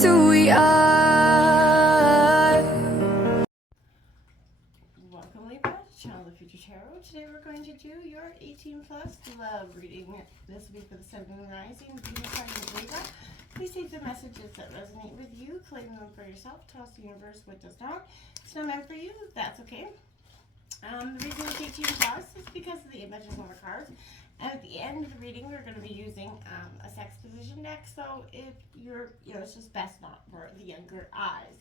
just who we are. Welcome, Libra, to Channel the Future Tarot. Today we're going to do your 18 plus love reading. This will be for the Sun, Moon, Rising, Venus, and Libra. Please take the messages that resonate with you, claim them for yourself, toss the universe what does not. It's not meant for you, that's okay. The reason it's 18 plus is because of the images on the cards. And at the end of the reading, we're going to be using a sex position deck. So if you're, it's just best not for the younger eyes.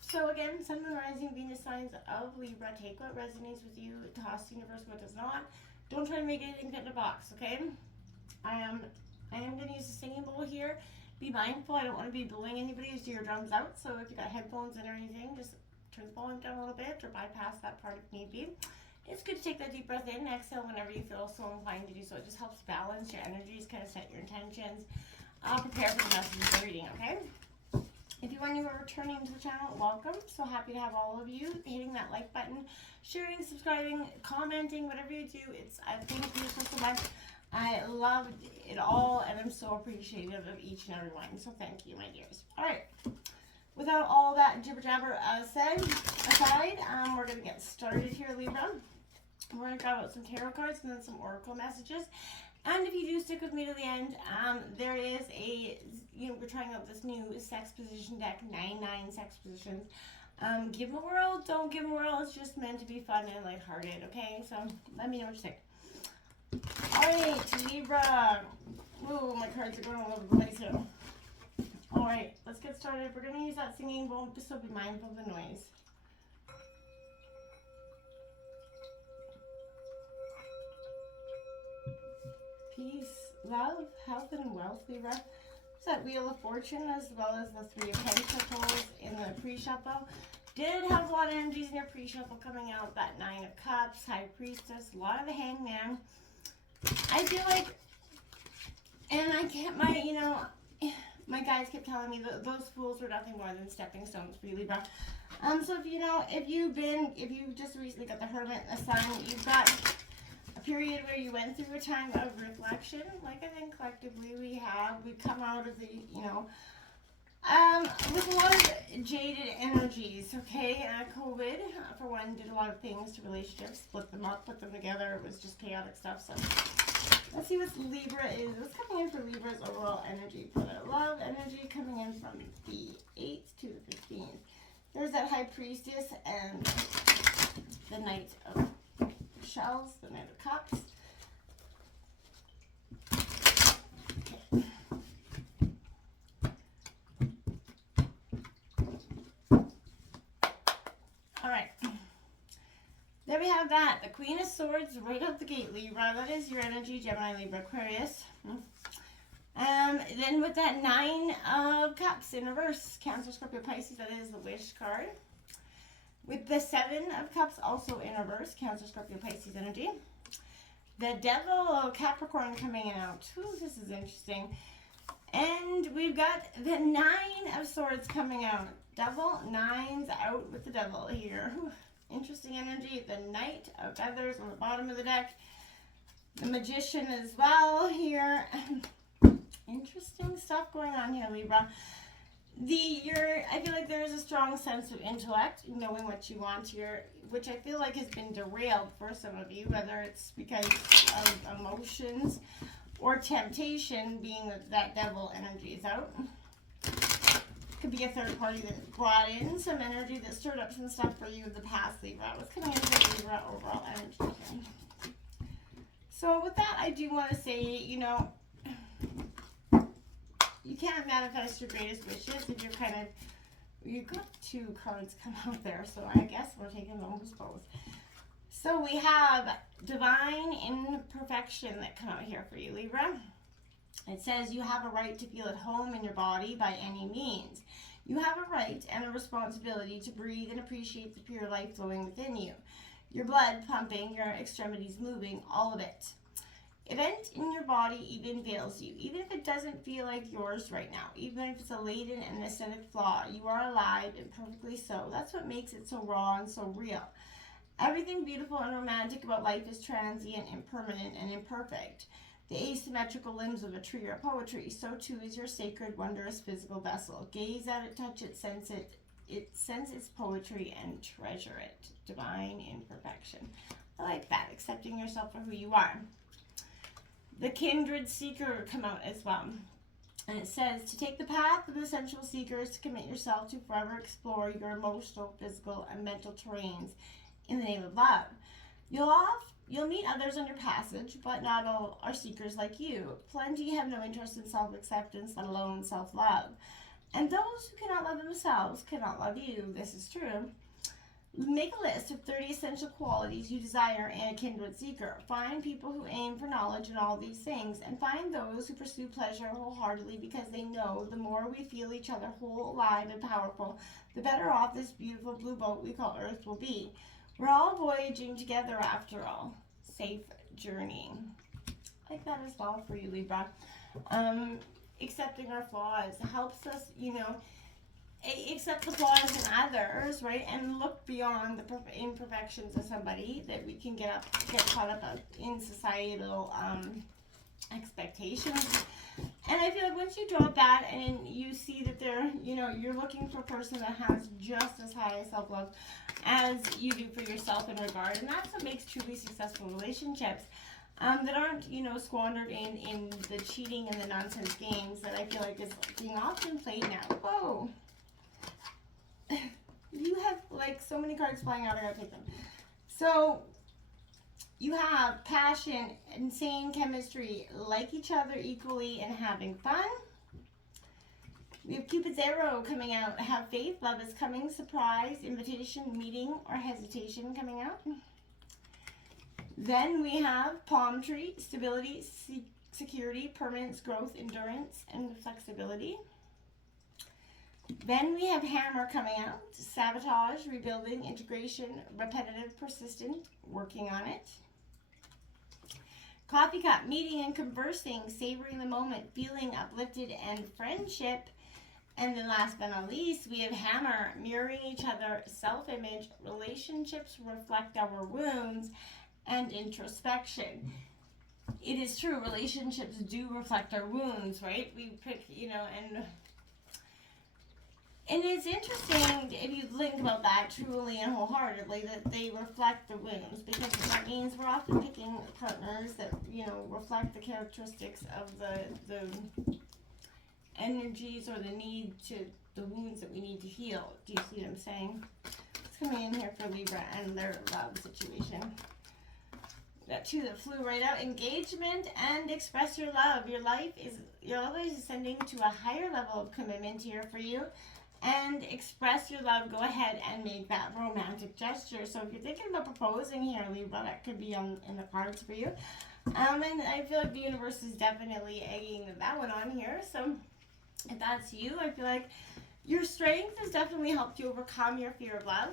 So again, Sun, Moon, Rising, Venus signs of Libra. Take what resonates with you, toss the universe what does not. Don't try to make anything fit in a box, okay? I am going to use a singing bowl here. Be mindful, I don't want to be blowing anybody's eardrums out. So if you got headphones in or anything, just turn the volume down a little bit or bypass that part if need be. It's good to take that deep breath in and exhale whenever you feel so inclined to do so. It just helps balance your energies, kind of set your intentions. Prepare for the message of the reading, okay? If you are new or returning to the channel, welcome. So happy to have all of you hitting that like button, sharing, subscribing, commenting, whatever you do. Thank you so much. I love it all, and I'm so appreciative of each and every one. So thank you, my dears. All right. Without all that jibber jabber aside, we're going to get started here, Libra. We're going to grab out some tarot cards and then some oracle messages. And if you do stick with me to the end, there is we're trying out this new sex position deck, 99 sex positions. Give them a whirl, don't give them a whirl. It's just meant to be fun and lighthearted, okay? So let me know what you think. Alright, Libra. Ooh, my cards are going all over the place here. Alright, let's get started. We're going to use that singing bowl, just so be mindful of the noise. Peace, love, health, and wealth, Libra. It's that Wheel of Fortune as well as the Three of Pentacles in the pre-shuffle. Did have a lot of energies in your pre-shuffle coming out. That Nine of Cups, High Priestess, a lot of the Hangman. I feel like, and I can't, my guys kept telling me that those fools were nothing more than stepping stones for you, Libra. So if you just recently got the Hermit and the Sun, you've got a period where you went through a time of reflection. Like I think collectively we've come out of the, with a lot of jaded energies, okay? COVID, for one, did a lot of things to relationships, split them up, put them together. It was just chaotic stuff. So let's see what Libra is. What's coming in for Libra's overall energy? For the love energy coming in from the 8th to the 15th. There's that High Priestess and the Knight of Shells, the Knight of Cups. Okay. All right. There we have that. The Queen of Swords right out the gate, Libra. That is your energy, Gemini, Libra, Aquarius. Then with that Nine of Cups in reverse, Cancer, Scorpio, Pisces, that is the Wish card. With the Seven of Cups also in reverse, Cancer, Scorpio, Pisces energy. The Devil of Capricorn coming out. Ooh, this is interesting. And we've got the Nine of Swords coming out. Devil, nines out with the Devil here. Ooh, interesting energy. The Knight of Feathers on the bottom of the deck. The Magician as well here. Interesting stuff going on here, Libra. I feel like there is a strong sense of intellect, knowing what you want here, which I feel like has been derailed for some of you, whether it's because of emotions or temptation, being that Devil energy is out. Could be a third party that brought in some energy that stirred up some stuff for you in the past, Libra. What's coming in for Libra overall energy here? So with that, I do want to say, you can't manifest your greatest wishes if you've got two cards come out there, so I guess we're taking almost both. So we have Divine Imperfection that come out here for you, Libra. It says you have a right to feel at home in your body by any means. You have a right and a responsibility to breathe and appreciate the pure life flowing within you. Your blood pumping, your extremities moving, all of it. Event in your body even fails you, even if it doesn't feel like yours right now, even if it's a latent and aesthetic flaw, you are alive and perfectly so. That's what makes it so raw and so real. Everything beautiful and romantic about life is transient, impermanent, and imperfect. the asymmetrical limbs of a tree or poetry. So too is your sacred, wondrous physical vessel. Gaze at it, touch it, sense its poetry, and treasure it. Divine imperfection. I like that, accepting yourself for who you are. The kindred seeker come out as well. And it says, to take the path of the sensual seekers, to commit yourself to forever explore your emotional, physical, and mental terrains in the name of love. You'll meet others on your passage, but not all are seekers like you. Plenty have no interest in self-acceptance, let alone self-love. And those who cannot love themselves cannot love you. This is true. Make a list of 30 essential qualities you desire in a kindred seeker. Find people who aim for knowledge in all these things, and find those who pursue pleasure wholeheartedly because they know the more we feel each other whole, alive, and powerful, the better off this beautiful blue boat we call Earth will be. We're all voyaging together after all. Safe journeying. Like that as well for you, Libra. Accepting our flaws helps us, accept the flaws in others, right? And look beyond the imperfections of somebody that we can get caught up in societal expectations. And I feel like once you drop that and you see that you're looking for a person that has just as high a self-love as you do for yourself in regard. And that's what makes truly successful relationships. That aren't, squandered in the cheating and the nonsense games that I feel like is being often played now. Whoa. You have, so many cards flying out. I gotta take them. So, you have passion, insane chemistry, like each other equally, and having fun. We have Cupid's arrow coming out. Have faith, love is coming, surprise, invitation, meeting, or hesitation coming out. Then we have palm tree, stability, security, permanence, growth, endurance, and flexibility. Then we have hammer coming out, sabotage, rebuilding, integration, repetitive, persistent, working on it. Coffee cup, meeting and conversing, savoring the moment, feeling uplifted, and friendship. And then last but not least, we have hammer, mirroring each other, self-image, relationships reflect our wounds, and introspection. It is true, relationships do reflect our wounds, right? We pick, and it's interesting if you think about that truly and wholeheartedly, that they reflect the wounds, because that means we're often picking partners that, reflect the characteristics of the energies or the wounds that we need to heal. Do you see what I'm saying? It's coming in here for Libra and their love situation. Got two that flew right out. Engagement and express your love. Your love is ascending to a higher level of commitment here for you. And express your love. Go ahead and make that romantic gesture. So if you're thinking about proposing here, Libra, that could be in the cards for you. And I feel like the universe is definitely egging that one on here. So if that's you, I feel like your strength has definitely helped you overcome your fear of love.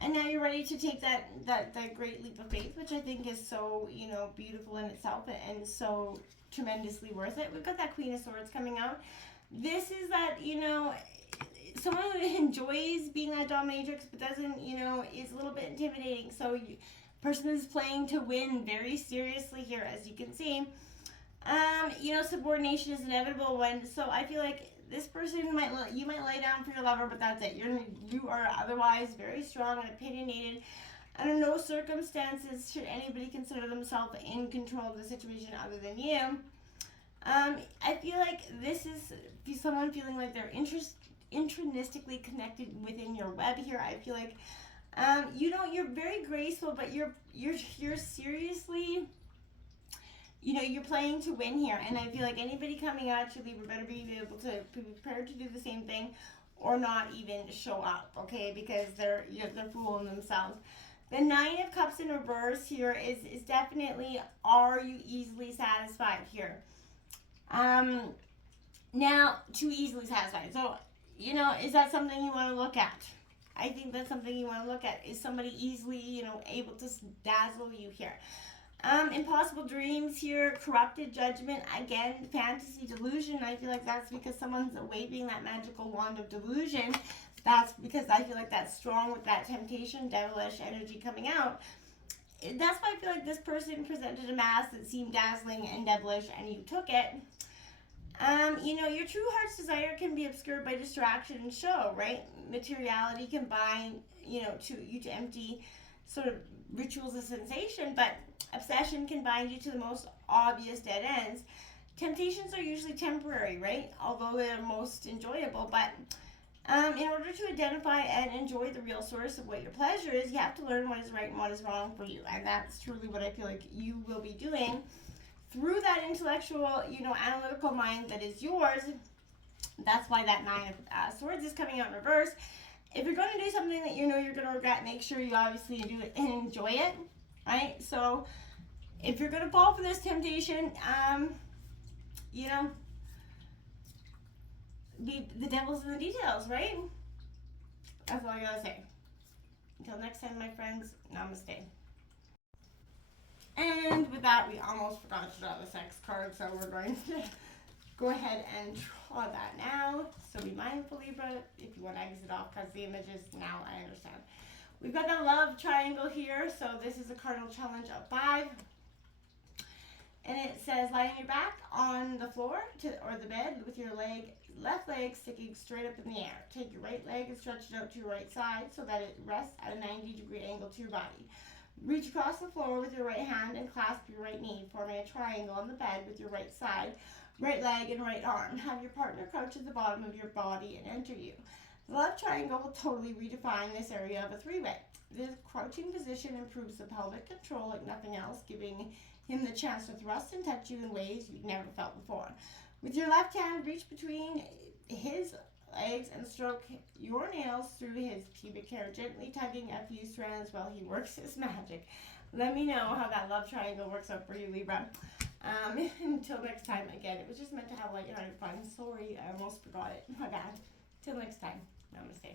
And now you're ready to take that great leap of faith, which I think is so, beautiful in itself and so tremendously worth it. We've got that Queen of Swords coming out. This is that, someone who enjoys being that dominatrix but doesn't, is a little bit intimidating. So person is playing to win very seriously here, as you can see. Subordination is inevitable so I feel like this person you might lay down for your lover, but that's it. You are otherwise very strong and opinionated. Under no circumstances should anybody consider themselves in control of the situation other than you. I feel like this is someone feeling like they're intrinsically connected within your web here. I feel like you're very graceful, but you're seriously, you're playing to win here. And I feel like anybody coming at you, Libra, better be able to be prepared to do the same thing or not even show up, okay? Because they're fooling themselves. The Nine of Cups in reverse here is definitely, are you easily satisfied here? Now, too easily satisfied. So, is that something you want to look at? I think that's something you want to look at. Is somebody easily, able to dazzle you here? Impossible dreams here, corrupted judgment, again, fantasy delusion. I feel like that's because someone's waving that magical wand of delusion. That's because I feel like that's strong with that temptation, devilish energy coming out. that's why I feel like this person presented a mask that seemed dazzling and devilish, and you took it. You know, your true heart's desire can be obscured by distraction and show, right? Materiality can bind, you know, to empty sort of rituals of sensation, but obsession can bind you to the most obvious dead ends. Temptations are usually temporary, right? Although they're most enjoyable, but in order to identify and enjoy the real source of what your pleasure is, you have to learn what is right and what is wrong for you, and that's truly what I feel like you will be doing through that intellectual, you know, analytical mind that is yours. That's why that Nine of Swords is coming out in reverse. If you're going to do something that you know you're going to regret, make sure you obviously do it and enjoy it, right? So if you're going to fall for this temptation, you know, the devil's in the details, right? That's all I gotta say. Until next time, my friends, namaste. And with that, we almost forgot to draw the sex card, so we're going to go ahead and draw that now. So be mindful, Libra, if you want to exit off because the image is now, I understand. We've got the love triangle here, so this is a cardinal challenge of 5. And it says, lie on your back on the floor or the bed with your left leg sticking straight up in the air. Take your right leg and stretch it out to your right side so that it rests at a 90-degree angle to your body. Reach across the floor with your right hand and clasp your right knee, forming a triangle on the bed with your right side, right leg, and right arm. Have your partner crouch at the bottom of your body and enter you. The love triangle will totally redefine this area of a 3-way. This crouching position improves the pelvic control like nothing else, giving him the chance to thrust and touch you in ways you've never felt before. With your left hand, reach between his legs and stroke your nails through his pubic hair, gently tugging a few strands while he works his magic. Let me know how that love triangle works out for you, Libra. Until next time, again, it was just meant to have light-hearted fun. Sorry, I almost forgot it. My bad. Till next time, namaste.